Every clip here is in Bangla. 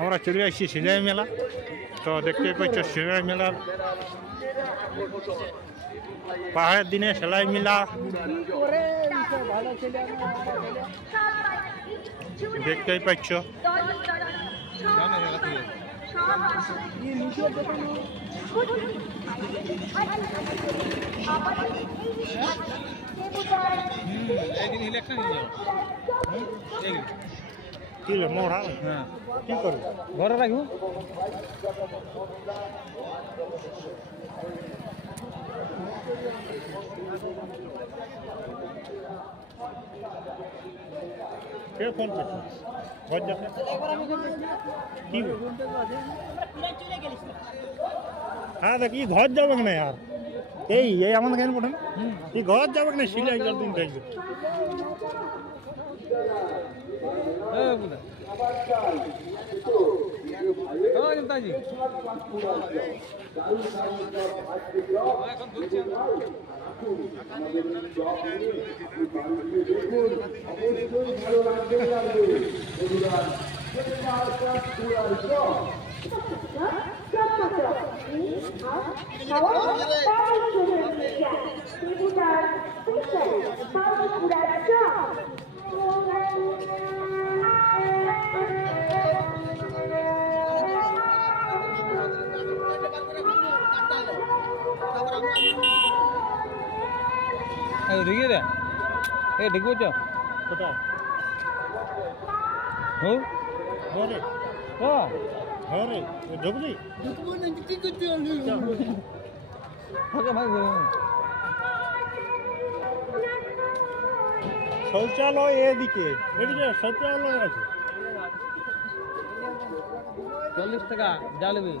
আমরা চলে আসছি সিলাই মেলা। তো দেখতে পাচ্ছ সিলাই মেলার পাহাড়ের দিনে সেলাই মেলা দেখতেই পাচ্ছ। কি মোড়া কি করবো ঘরে রাখবো। কে ফোন করছে ঘর যাবে কি হ্যাঁ দেখ ঘর যাবে না यार এই আমাদের কেন পড়েন এই ঘর যাবে না সিলাই জল দিন দেখবে জনতাজি देखिए रे ए देखो जो पता हो घरे घरे ढुकली ढुकबो ना কি করতে হলো ভাগে ভাগে শৌচালয় এদিকে শৌচালয় আছে 40 টাকা জ্বালবি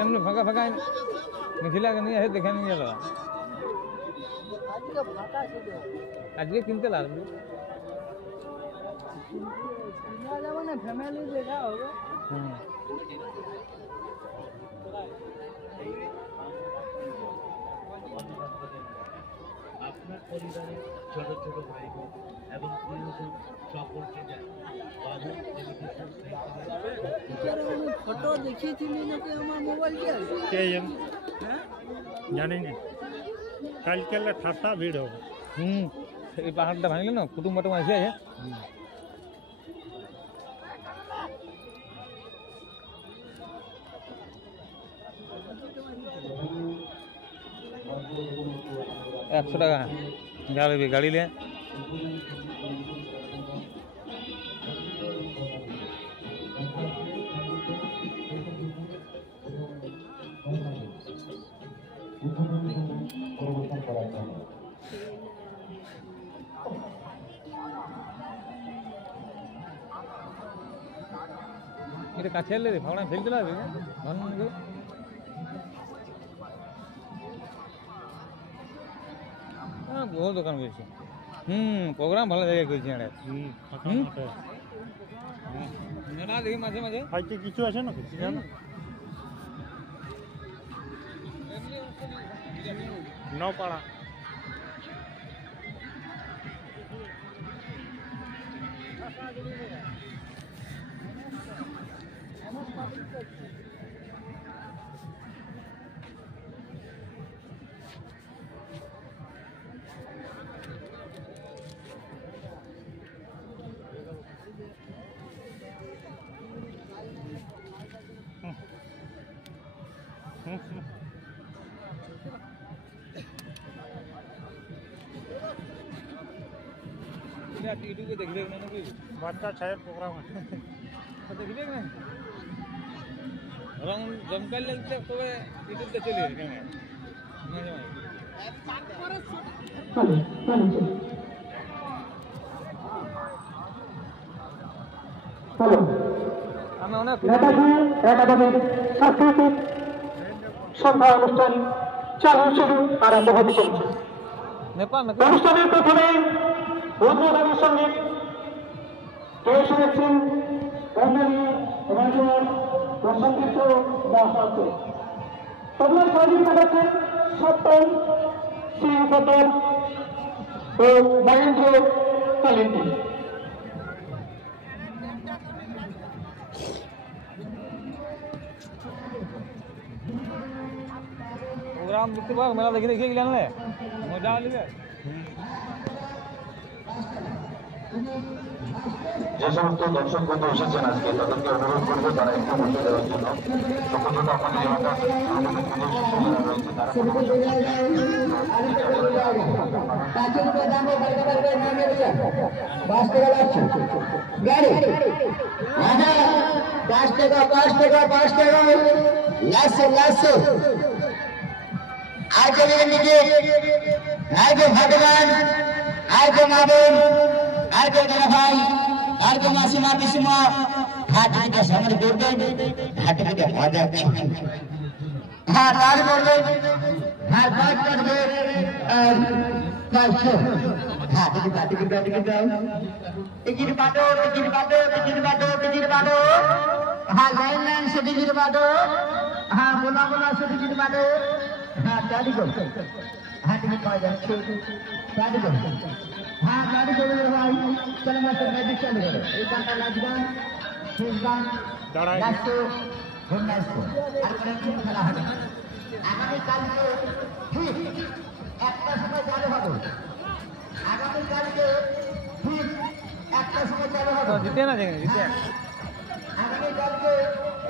এমনি ফাঁকা ফাঁকা মিথিলা কে নিয়ে দেখে নিয়ে গেল আজকে কিনতে লাগবে ফ্যামিলি দেখা হবে। আপনার পরিবারের ছোট ছোট ভাই বোন এবং প্রিয়জন সকলকে ফটো দেখিয়েছিলি নাকি আমার মোবাইলকে জানি না কালকে ঠাসা ভিড় হবে। এই পাহাড়টা ভাঙলে না কুটুম বাটুম আসে আছে একশো টাকা গাড়ি গাড়ি ले এটা কাছে এলে ভাবনা ফেলতে লাগবে বহু দোকান করেছে প্রোগ্রাম ভালো জায়গায় করেছে না দেখি মাঝে মাঝে হয়তো কিছু আছে না নপাড়া यूट्यूब देख ले ना कोई बच्चा छाया प्रोग्राम है देख ले ना रंग जमकल लगते तो यूट्यूब पे चले क्या है हेलो हमें उन्हें सांस्कृतिक সন্ধ্যা অনুষ্ঠান চালু শুরু আরম্ভ হতে চলেছে। অনুষ্ঠানের প্রথমে উদ্বোধনী সঙ্গীত যাচ্ছেন কর্ণালী রাজন প্রসঙ্গিত দাস আছে তবলার সহযোগিতা করছেন সপ্তম সিং সতর ও মহেন্দ্র কালিন্দী। प्रोग्राम देखते बाद मेला देखिए देखिए गया ना मजा आ लिया যে সমস্ত দর্শক বন্ধু এসেছেন আজকে তাদেরকে অনুরোধ করবো তারা একটু বসে দেওয়ার জন্য যতজন আমাদের এলাকার আমাদের বিদেশি শিশুরা রয়েছে তারা ভগবান আগে মাবেন আগে দাদা ভাই আগে মাসিমা পিসিমা হাটকে সামনে করবেন হাটকে মজা হ্যাঁ তার করবেন হ্যাঁ কাজ করবে কাজছো হ্যাঁ দিদি দাও টিকিট বাটো হ্যাঁ লাইন সে টিকিট বাটো হ্যাঁ बोला সে টিকিট বাটো হ্যাঁ গাড়ি কর হ্যাঁ টিকিট পাওয়া যাচ্ছে गाड़ी करो हाँ गाड़ी करो भाई चलो मास्टर मैजिक चालू करो एक घंटा लास्ट गान शेष गान लास्ट घूमना इसको আর করে কি খেলা হবে আগামী কালকে ঠিক একটা সময় চালু হবে আগামী কালকে ঠিক একটা সময় চালু হবে जीते ना जीते আগামী কালকে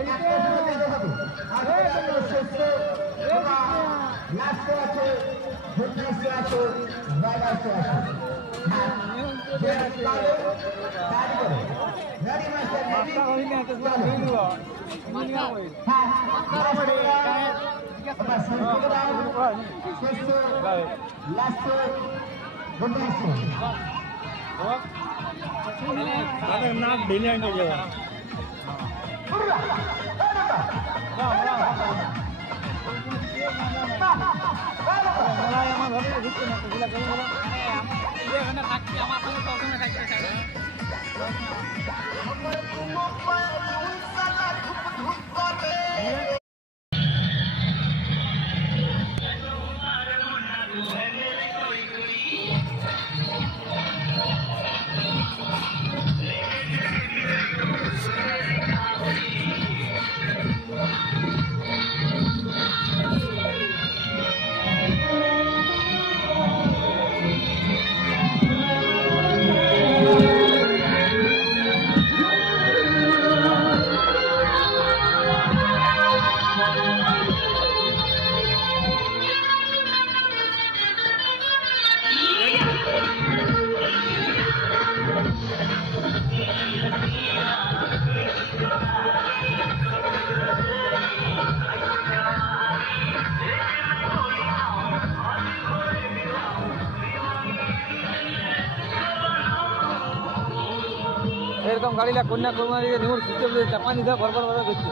একটা সময় চালু হবে আর শেষ লাস্ট আছে ঘুমনা से আছে বাইরে से আছে হ্যাঁ যে গাড়ি করো গাড়ি মাস্টার मास्टर होई ना तो नहीं हुआ मिल गया कोई হ্যাঁ লাস্ট ঘুমনা से তাদের নাক ঢিলে আনতে যাওয়া এরকম গাড়ি কন্যাকুমারী নিউর সিস্টেম চাপা নিতে বরবার দেখছি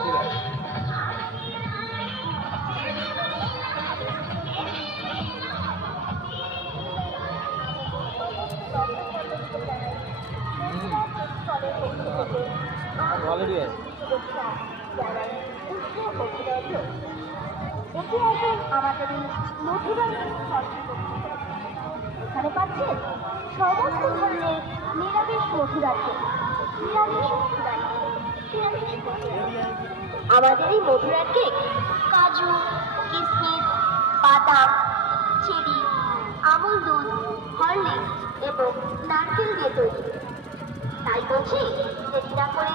অলরেডি আমাদের মধুরা এখানে পাচ্ছেন সমস্ত ধরনের নিরামিষ মধুরাকে আমাদের এই মধুরার কেক কাজু কিশমিশ বাদাম চেরি আমুল দুধ হরলিক্স এবং নারকেল দিয়ে তৈরি তাই বলছি দেরি না করে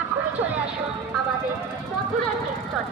এখনই চলে আসুন আমাদের মথুরার কেক স্টল